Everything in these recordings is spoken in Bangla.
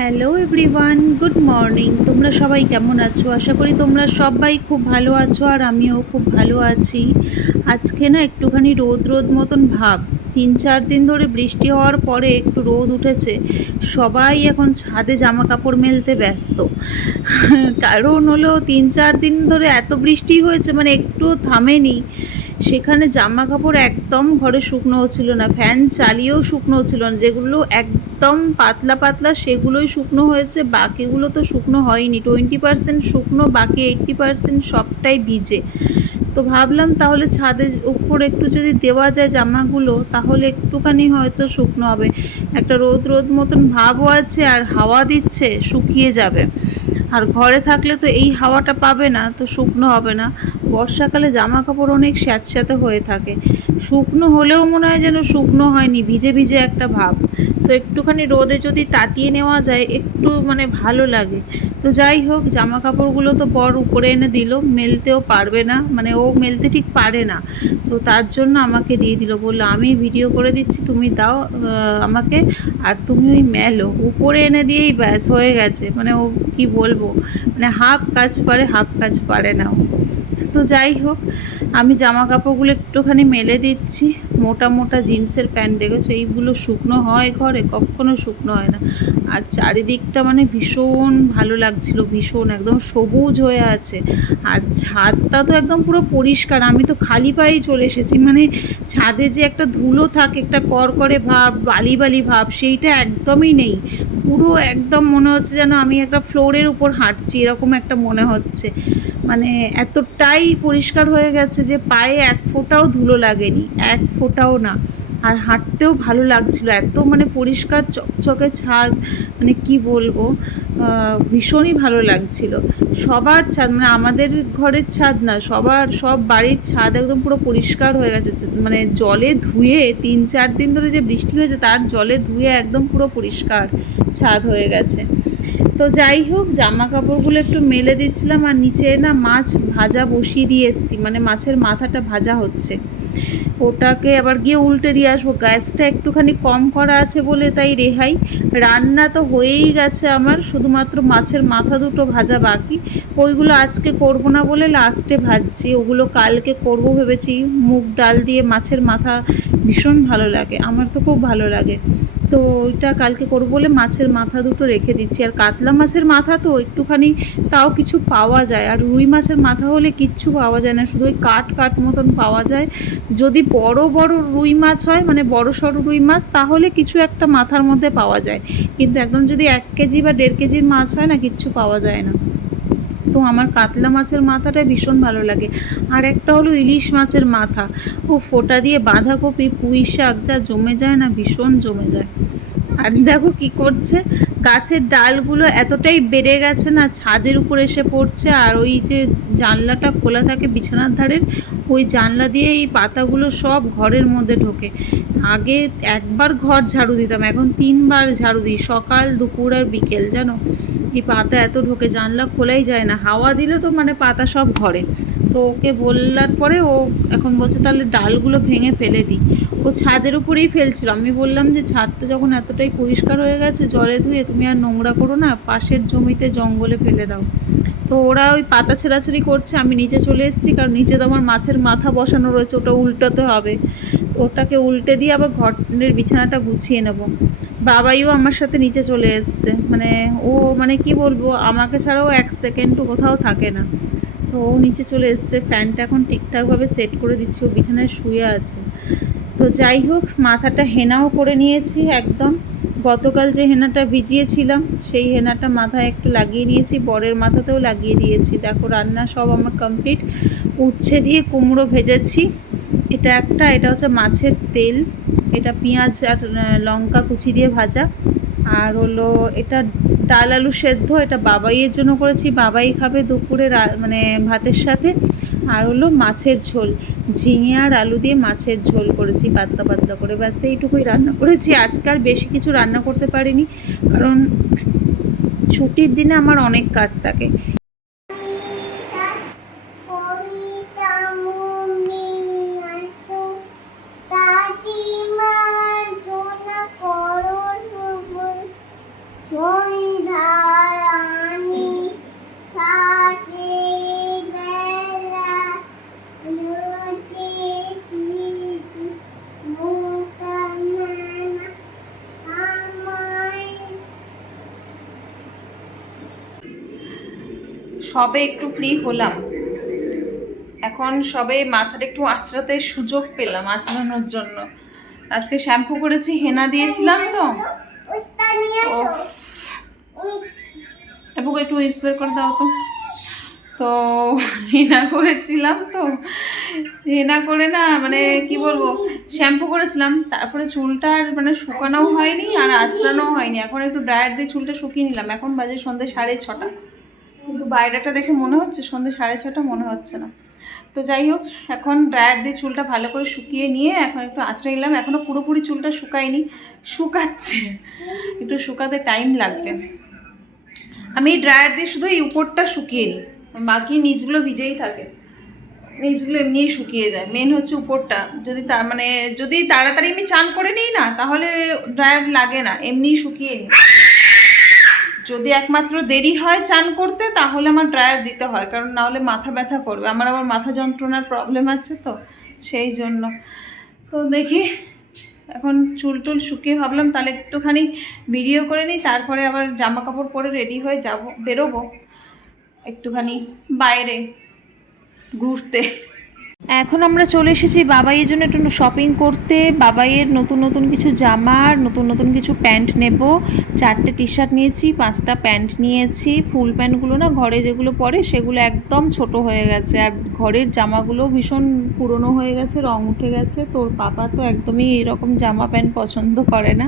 হ্যালো এভরিওয়ান গুড মর্নিং তোমরা সবাই কেমন আছো? আশা করি তোমরা সবাই খুব ভালো আছো আর আমিও খুব ভালো আছি। আজকে না একটুখানি রোদ রোদ মতন ভাব। তিন, চার দিন ধরে বৃষ্টি হওয়ার পরে একটু রোদ উঠেছে। সবাই এখন ছাদে জামা কাপড় মেলতে ব্যস্ত। কারণ হলো তিন, চার দিন ধরে এত বৃষ্টি হয়েছে মানে একটু থামেনি। সেখানে জামা কাপড় একদম ঘরে শুকনো ছিল না, ফ্যান চালিয়েও শুকনো ছিল না, যেগুলো একদম পাতলা পাতলা সেগুলোই শুকনো হয়েছে, বাকিগুলো তো শুকনো হয়নি। টোয়েন্টি পার্সেন্ট শুকনো, বাকি এইট্টি পার্সেন্ট সবটাই ভিজে। তো ভাবলাম তাহলে ছাদের উপর একটু যদি দেওয়া যায় জামাগুলো, তাহলে একটুখানি হয়তো শুকনো হবে। একটা রোদ রোদ মতন ভাবও আছে আর হাওয়া দিচ্ছে, শুকিয়ে যাবে। আর ঘরে থাকলে তো এই হাওয়াটা পাবে না, তো শুকনো হবে না। বর্ষাকালে জামা কাপড় অনেক স্যাঁতস্যাঁতে হয়ে থাকে। শুকনো হলেও মনে হয় যেন শুকনো হয়নি, ভিজে ভিজে একটা ভাব। তো একটুখানি রোদে যদি তাতিয়ে নেওয়া যায়, একটু মানে ভালো লাগে। তো যাই হোক জামা কাপড়গুলো তো বর উপরে এনে দিল, মেলতেও পারবে না মানে ও মেলতে ঠিক পারে না। তো তার জন্য আমাকে দিয়ে দিল, বলল, আমি ভিডিও করে দিচ্ছি, তুমি দাও আমাকে, আর তুমি ওই মেলো। উপরে এনে দিয়েই ব্যাস হয়ে গেছে মানে ও কি বলব? মানে হাফ কাজ পারে, হাফ কাজ পারে না। তো যাই হোক, আমি জামা কাপড়গুলো একটুখানি মেলে দিচ্ছি। মোটা মোটা জিন্সের প্যান্ট দেখেছ? এইগুলো শুকনো হয় ঘরে? কখনো শুকনো হয় না। আর চারিদিকটা মানে ভীষণ ভালো লাগছিল, ভীষণ একদম সবুজ হয়ে আছে। আর ছাদটা তো একদম পুরো পরিষ্কার, আমি তো খালি পায়েই চলে এসেছি। মানে ছাদে যে একটা ধুলো থাকে, একটা করকরে ভাব, বালি বালি ভাব, সেইটা একদমই নেই। পুরো একদম মনে হচ্ছে যেন আমি একটা ফ্লোরের উপর হাঁটছি, এরকম একটা মনে হচ্ছে। মানে এতটাই পরিষ্কার হয়ে গেছে যে পায়ে এক ফোঁটাও ধুলো লাগেনি, এক ফোঁটাও না। আর হাঁটতেও ভালো লাগছিল। এত মানে পরিষ্কার চকচকে ছাদ মানে কি বলব ভীষণই ভালো লাগছিল। সবার ছাদ মানে আমাদের ঘরের ছাদ না, সবার, সব বাড়ির ছাদ একদম পুরো পরিষ্কার হয়ে গেছে। মানে জলে ধুয়ে তিন, চার দিন ধরে যে বৃষ্টি হয়েছে, তার জলে ধুয়ে একদম পুরো পরিষ্কার ছাদ হয়ে গেছে। তো যাই হোক জামা কাপড়গুলো একটু মেলে দিচ্ছিলাম আর নিচে না মাছ ভাজা বসিয়ে দিয়ে এসেছি। মানে মাছের মাথাটা ভাজা হচ্ছে। ওটাকে আবার গিয়ে উল্টে দিয়ে আসব। গ্যাসটা একটুখানি কম করা আছে বলে তাই রেহাই। রান্না তো হয়েই গেছে আমার, শুধুমাত্র মাছের মাথা দুটো ভাজা বাকি। ওইগুলো আজকে করব না বলে লাস্টে ভাজছি। ওগুলো কালকে করব ভেবেছি। মুগ ডাল দিয়ে মাছের মাথা ভীষণ ভালো লাগে। আমার তো খুব ভালো লাগে। তো ওইটা কালকে করব বলে মাছের মাথা দুটো রেখে দিচ্ছি। আর কাতলা মাছের মাথা তো একটুখানি তাও কিছু পাওয়া যায়। আর রুই মাছের মাথা হলে কিচ্ছু পাওয়া যায় না, শুধু ওই কাট কাট মতন পাওয়া যায়। যদি বড় বড় রুই মাছ হয় মানে বড় সড়ো রুই মাছ, তাহলে কিছু একটা মাথার মধ্যে পাওয়া যায়। কিন্তু একদম যদি এক কেজি বা দেড় কেজির মাছ হয় না, কিচ্ছু পাওয়া যায় না। তো আমার কাতলা মাছের মাথাটা ভীষণ ভালো লাগে। আর একটা হলো ইলিশ মাছের মাথা। ও ফোটা দিয়ে বাঁধাকপি, পুঁই শাক যা জমে যায় না, ভীষণ জমে যায়। আর দেখো কি করছে? গাছের ডালগুলো এতটাই বেড়ে গেছে না, ছাদের উপর এসে পড়ছে। আর ওই যে জানলাটা খোলা থাকে বিছানার ধারের, ওই জানলা দিয়ে এই পাতাগুলো সব ঘরের মধ্যে ঢোকে। আগে একবার ঘর ঝাড়ু দিতাম, এখন তিনবার ঝাড়ু দিই, সকাল, দুপুর আর বিকেল, জানো? এই পাতা এত ঢোকে, জানলা খোলাই যায় না। হাওয়া দিলে তো মানে পাতা সব ঘরে তো ওকে বললার পরে ও এখন বলছে, তাহলে ডালগুলো ভেঙে ফেলে দিই। ও ছাদের উপরেই ফেলছিল। আমি বললাম যে, ছাদটা যখন এতটাই পরিষ্কার হয়ে গেছে, জলে ধুয়ে তুমি আর নোংরা করো না, পাশের জমিতে জঙ্গলে ফেলে দাও। তো ওরা ওই পাতা ছেঁড়াছেড়ি করছে, আমি নিচে চলে এসেছি, কারণ নিচে তো আমার মাছের মাথা বসানো রয়েছে, ওটা উল্টোতে হবে। তো ওটাকে উল্টে দিয়ে আবার ঘরের বিছানাটা গুছিয়ে নেব। বাবাইও আমার সাথে নিচে চলে এসছে মানে ও মানে কি বলব, আমাকে ছাড়াও এক সেকেন্ডও কোথাও থাকে না। তো ও নিচে চলে এসছে, ফ্যানটা এখন ঠিকঠাকভাবে সেট করে দিচ্ছি, ও বিছানায় শুয়ে আছে। তো যাই হোক, মাথাটা হেনাও করে নিয়েছি একদম। গতকাল যে হেনাটা ভিজিয়েছিলাম, সেই হেনাটা মাথায় একটু লাগিয়ে নিয়েছি, বরের মাথাতেও লাগিয়ে দিয়েছি। দেখো রান্না সব আমার কমপ্লিট উচ্ছে দিয়ে কুমড়ো ভেজেছি। এটা একটা, এটা হচ্ছে মাছের তেল। এটা পেঁয়াজ আর লঙ্কা কুচি দিয়ে ভাজা। আর হলো এটা ডাল আলু সেদ্ধ, এটা বাবাইয়ের জন্য করেছি। বাবাই খাবে দুপুরে মানে ভাতের সাথে। আর হলো মাছের ঝোল। ঝিঙে আর আলু দিয়ে মাছের ঝোল করেছি, পাতলা পাতলা করে। ব্যাস, এইটুকুই রান্না করেছি। আজকাল বেশি কিছু রান্না করতে পারিনি, কারণ ছুটির দিনে আমার অনেক কাজ থাকে। Risas সবে একটু ফ্রি হলাম। এখন সবে মাথাটা একটু আঁচড়াতে সুযোগ পেলাম আঁচড়ানোর জন্য। আজকে শ্যাম্পু করেছি, হেনা দিয়েছিলাম তো। এবং একটু উইপস করে দাও তো। তো হেনা করেছিলাম তো। হেনা করে না মানে কি বলব শ্যাম্পু করেছিলাম, তারপরে চুলটা মানে শুকানোও হয়নি আর আঁচড়ানোও হয়নি। এখন একটু ড্রায়ার দিয়ে চুলটা শুকিয়ে নিলাম। এখন বাজে সন্ধ্যে সাড়ে ছটা। কিন্তু বাইরেটা দেখে মনে হচ্ছে সন্ধ্যে সাড়ে ছটা, মনে হচ্ছে না। তো যাই হোক, এখন ড্রায়ার দিয়ে চুলটা ভালো করে শুকিয়ে নিয়ে এখন একটু আঁচড়ে নিলাম। এখনও পুরোপুরি চুলটা শুকায়নি, শুকাচ্ছে। একটু শুকাতে টাইম লাগবে। আমি ড্রায়ার দিয়ে শুধু এই উপরটা শুকিয়ে নিই। বাকি নিচগুলো ভিজেই থাকে। নিচগুলো এমনিই শুকিয়ে যায়। মেন হচ্ছে উপরটা। যদি তার মানে যদি তাড়াতাড়ি আমি চান করে নিই না, তাহলে ড্রায়ার লাগে না। এমনিই শুকিয়ে নিই। যদি একমাত্র দেরি হয় চান করতে, তাহলে আমার ড্রায়ার দিতে হয়, কারণ নাহলে মাথা ব্যথা করবে। আমার আবার মাথা যন্ত্রণার প্রবলেম আছে তো, সেই জন্য। তো দেখি, এখন চুল টুল শুকিয়ে ভাবলাম, তাহলে একটুখানি ভিডিও করে নিই, তারপরে আবার জামা কাপড় পরে রেডি হয়ে যাব, বেরোবো, একটুখানি বাইরে, ঘুরতে। এখন আমরা চলে এসেছি বাবাইয়ের জন্য একটু শপিং করতে। বাবাইয়ের নতুন নতুন কিছু জামা আর নতুন নতুন কিছু প্যান্ট নেব। চারটে টি শার্ট নিয়েছি, পাঁচটা প্যান্ট নিয়েছি। ফুল প্যান্টগুলো না ঘরে যেগুলো পরে সেগুলো একদম ছোট হয়ে গেছে। আর ঘরের জামাগুলো ভীষণ পুরনো হয়ে গেছে, রং উঠে গেছে। তোর পাপা তো একদমই এরকম জামা প্যান্ট পছন্দ করে না।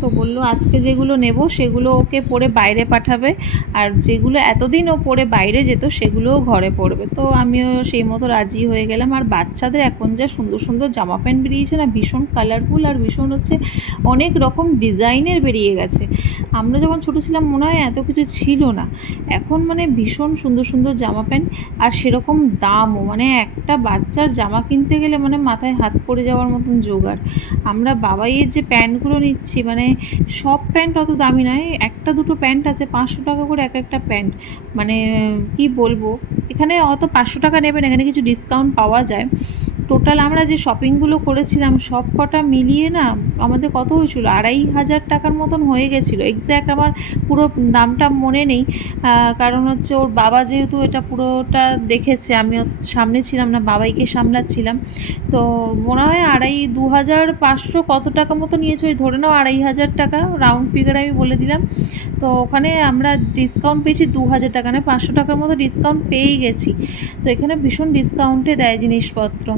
তো বলল, আজকে যেগুলো নেব সেগুলো ওকে পরে বাইরে পাঠাবে। আর যেগুলো এতদিন ও পরে বাইরে যেত সেগুলোও ঘরে পড়বে তো আমিও সেই মতো রাজি হয়ে গেলাম। আর বাচ্চাদের এখন যা সুন্দর সুন্দর জামা প্যান্ট বেরিয়েছে না, ভীষণ কালারফুল আর ভীষণ হচ্ছে অনেক রকম ডিজাইনের বেরিয়ে গেছে। আমরা যখন ছোটো ছিলাম মনে হয় এত কিছু ছিল না। এখন মানে ভীষণ সুন্দর সুন্দর জামা প্যান্ট আর সেরকম দামও মানে একটা বাচ্চার জামা কিনতে গেলে মানে মাথায় হাত পড়ে যাওয়ার মতন জোগাড়। আমরা বাবাইয়ের যে প্যান্টগুলো নিচ্ছি মানে সব প্যান্ট অত দামি নয়, একটা দুটো প্যান্ট আছে, পাঁচশো টাকা করে এক একটা প্যান্ট। মানে কি বলব, এখানে অত পাঁচশো টাকা নেবেন, এখানে কিছু ডিসকাউন্ট পাওয়া যায়। টোটাল আমরা যে শপিংগুলো করেছিলাম, সব কটা মিলিয়ে না আমাদের কত হয়েছিল? আড়াই হাজার টাকার মতন হয়ে গেছিল। এক্স্যাক্ট আমার পুরো দামটা মনে নেই। কারণ হচ্ছে ওর বাবা যেহেতু এটা পুরোটা দেখেছে আমি সামনে ছিলাম না, বাবাইকে সামলাচ্ছিলাম। তো মনে হয় আড়াই, দু হাজার পাঁচশো কত টাকা মতো নিয়েছে ওই ধরে নাও আড়াই হাজার টাকা রাউন্ড ফিগার আমি বলে দিলাম। তো ওখানে আমরা ডিসকাউন্ট পেয়েছি দু হাজার টাকা না পাঁচশো টাকার মতো ডিসকাউন্ট পেয়ে গেছি। তো এখানে ভীষণ ডিসকাউন্টে দেয় জিনিসপত্র।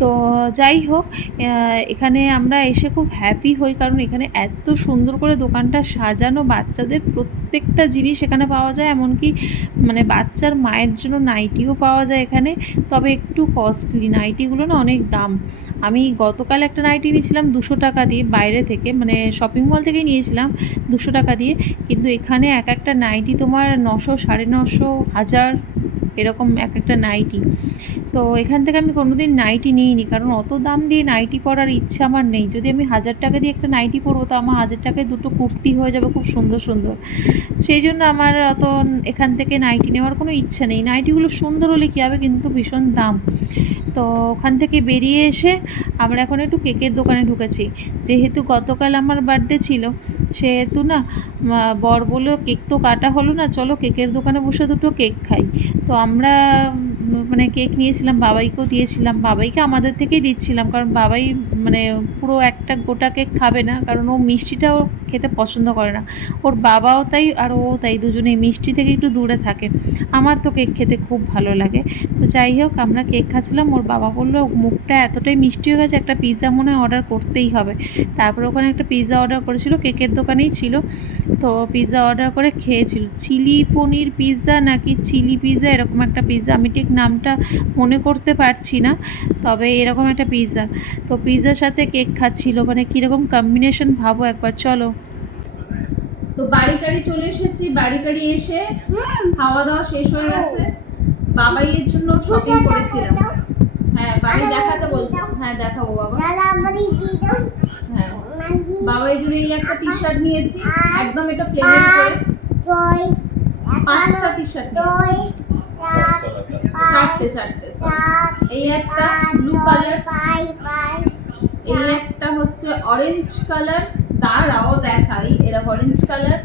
তো যাই হোক এখানে আমরা এসে খুব হ্যাপি হই কারণ এখানে এত সুন্দর করে দোকানটা সাজানো, বাচ্চাদের প্রত্যেকটা জিনিস এখানে পাওয়া যায়, এমনকি মানে বাচ্চার মায়ের জন্য নাইটিও পাওয়া যায় এখানে, তবে একটু কস্টলি নাইটিগুলো না অনেক দাম। আমি গতকাল একটা নাইটি নিয়েছিলাম দুশো টাকা দিয়ে, বাইরে থেকে মানে শপিং মল থেকেই নিয়েছিলাম দুশো টাকা দিয়ে, কিন্তু এখানে এক একটা নাইটি তোমার নশো, সাড়ে নশো, হাজার, এরকম এক একটা নাইটি তো এখান থেকে আমি কোনো দিন নাইটি নিইনি, কারণ অত দাম দিয়ে নাইটি পরার ইচ্ছে আমার নেই। যদি আমি হাজার টাকা দিয়ে একটা নাইটি পরবো, তো আমার হাজার টাকায় দুটো কুর্তি হয়ে যাবে খুব সুন্দর সুন্দর। সেই জন্য আমার অত এখান থেকে নাইটি নেওয়ার কোনো ইচ্ছা নেই। নাইটিগুলো সুন্দর হলে কী হবে, কিন্তু ভীষণ দাম। তো ওখান থেকে বেরিয়ে এসে আমরা এখন একটু কেকের দোকানে ঢুকেছি। যেহেতু গতকাল আমার বার্থডে ছিল, সেহেতু না বর বলল, কেক তো কাটা হলো না, চলো কেকের দোকানে বসে দুটো কেক খাই। তো আমরা মানে কেক নিয়েছিলাম বাবাইকেও দিয়েছিলাম বাবাইকে আমাদের থেকেই দিচ্ছিলাম কারণ বাবাই মানে পুরো একটা গোটা কেক খাবে না, কারণ ও মিষ্টিটাও খেতে পছন্দ করে না। ওর বাবাও তাই, আর ও তাই, দুজনেই মিষ্টি থেকে একটু দূরে থাকে। আমার তো কেক খেতে খুব ভালো লাগে। তো যাই হোক, আমরা কেক খাচ্ছিলাম, ওর বাবা বলল, মুখটা এতটাই মিষ্টি হয়ে গেছে, একটা পিৎজা মনে হয় অর্ডার করতেই হবে। তারপর ওখানে একটা পিৎজা অর্ডার করেছিল, কেকের দোকানেই ছিল। তো পিৎজা অর্ডার করে খেয়েছিল। চিলি পনির পিৎজা নাকি চিলি পিৎজা এরকম একটা পিৎজা আমি ঠিক নামটা মনে করতে পারছি না, তবে এরকম একটা পিৎজা তো পিৎজার সাথে কেক খাচ্ছিল মানে কীরকম কম্বিনেশন ভাবো একবার চলো। তো বাড়ি টাড়ি চলে এসেছি বাড়ি টাড়ি এসে খাওয়া দাওয়া শেষ হয়ে গেছে। বাবাই এর জন্য শপিং করেছিলাম। হ্যাঁ বাড়ি দেখাতে বলছি। হ্যাঁ দেখাবো বাবা। হ্যাঁ। বাবা এই জন্য এই একটা টি শার্ট নিয়েছি। একদম এটা প্লেনের করে। জয় পাঁচটা টি শার্ট জয় চার চারটে চারটে। এই একটা ব্লু কালার পাই পাই এই একটা হচ্ছে অরেঞ্জ কালার দাঁড়াও দেখাই এরা অরেঞ্জ কালার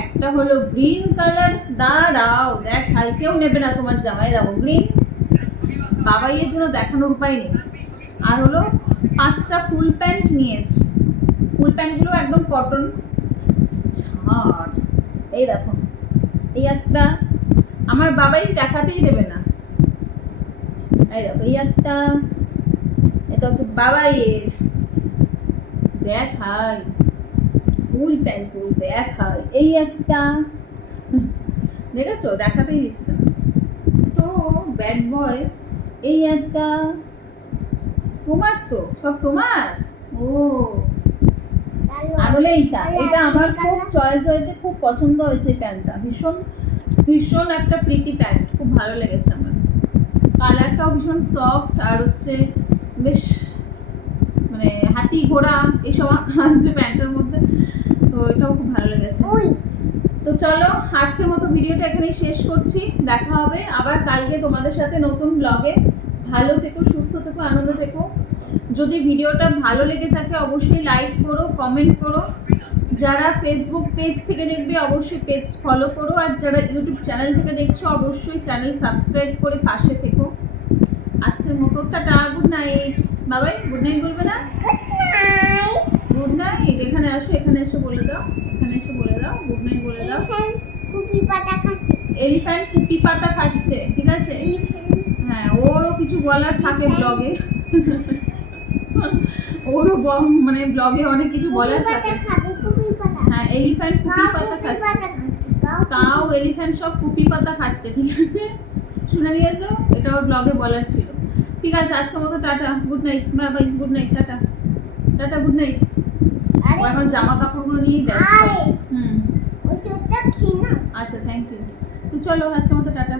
একটা হলো গ্রিন কালার দাঁড়াও দেখাই কেউ নেবে না তোমার জামাই দেখো গ্রিন বাবাইয়ের জন্য দেখানোর উপায় নেই। আর হলো পাঁচটা ফুল প্যান্ট নিয়েছি। ফুল প্যান্টগুলো একদম কটন ছাড়। এই দেখো এই একটা আমার বাবাই দেখাতেই দেবে না। এই দেখো এই একটা এটা হচ্ছে বাবাইয়ের। দেখাই। ফুল প্যান্ট ফুল, দেখাই। এই একটা। দেখেছ? দেখাতেই দিচ্ছে তো ব্যাড বয় এই একটা। তোমার তো? সব তোমার? ও। আর হলো এইটা। এটা আমার খুব চয়েস হয়েছে, খুব পছন্দ হয়েছে প্যান্টটা ভীষণ ভীষণ একটা প্রিটি প্যান্ট খুব ভালো লেগেছে আমার। কালারটাও ভীষণ সফট আর হচ্ছে বেশ মানে হাতি ঘোড়া এইসব আছে প্যান্টের মধ্যে। তো এটাও খুব ভালো লেগেছে। তো চলো আজকের মতো ভিডিওটা এখানেই শেষ করছি। দেখা হবে আবার কালকে তোমাদের সাথে নতুন ব্লগে ভালো থেকো সুস্থ থেকো আনন্দ থেকো। যদি ভিডিওটা ভালো লেগে থাকে অবশ্যই লাইক করো কমেন্ট করো। যারা ফেসবুক পেজ থেকে দেখবে অবশ্যই পেজ ফলো করো। আর যারা ইউটিউব চ্যানেল থেকে দেখছ অবশ্যই চ্যানেল সাবস্ক্রাইব করে পাশে থেকো। আজকের মতো tata good night. Babai good night বলবে না? Good night. এখানে আসো এখানে এসে বলে দাও। এখানে এসে বলে দাও গুড নাইট বলে দাও। কুকি পাতা খাচ্ছে। এলিফ্যান্ট কুপি পাতা খাচ্ছে ঠিক আছে? হ্যাঁ ওরও কিছু বলার থাকে ব্লগে ওরও মানে ব্লগে অনেক কিছু বলার থাকে। হ্যাঁ এলিফ্যান্ট কুপি পাতা খাচ্ছে। কাউ এলিফ্যান্ট সব কুপি পাতা খাচ্ছে ঠিক আছে? শুনে নিয়েছো? এটা ওর ব্লগে বলার ছিল। ঠিক আছে আজকের মতো tata good night bye bye good night tata. Tata good night এখন জামা কাপড়গুলো নিয়েই ব্যস্ত। হুম। আচ্ছা থ্যাংক ইউ তো চলো আজকের মতো টাটা।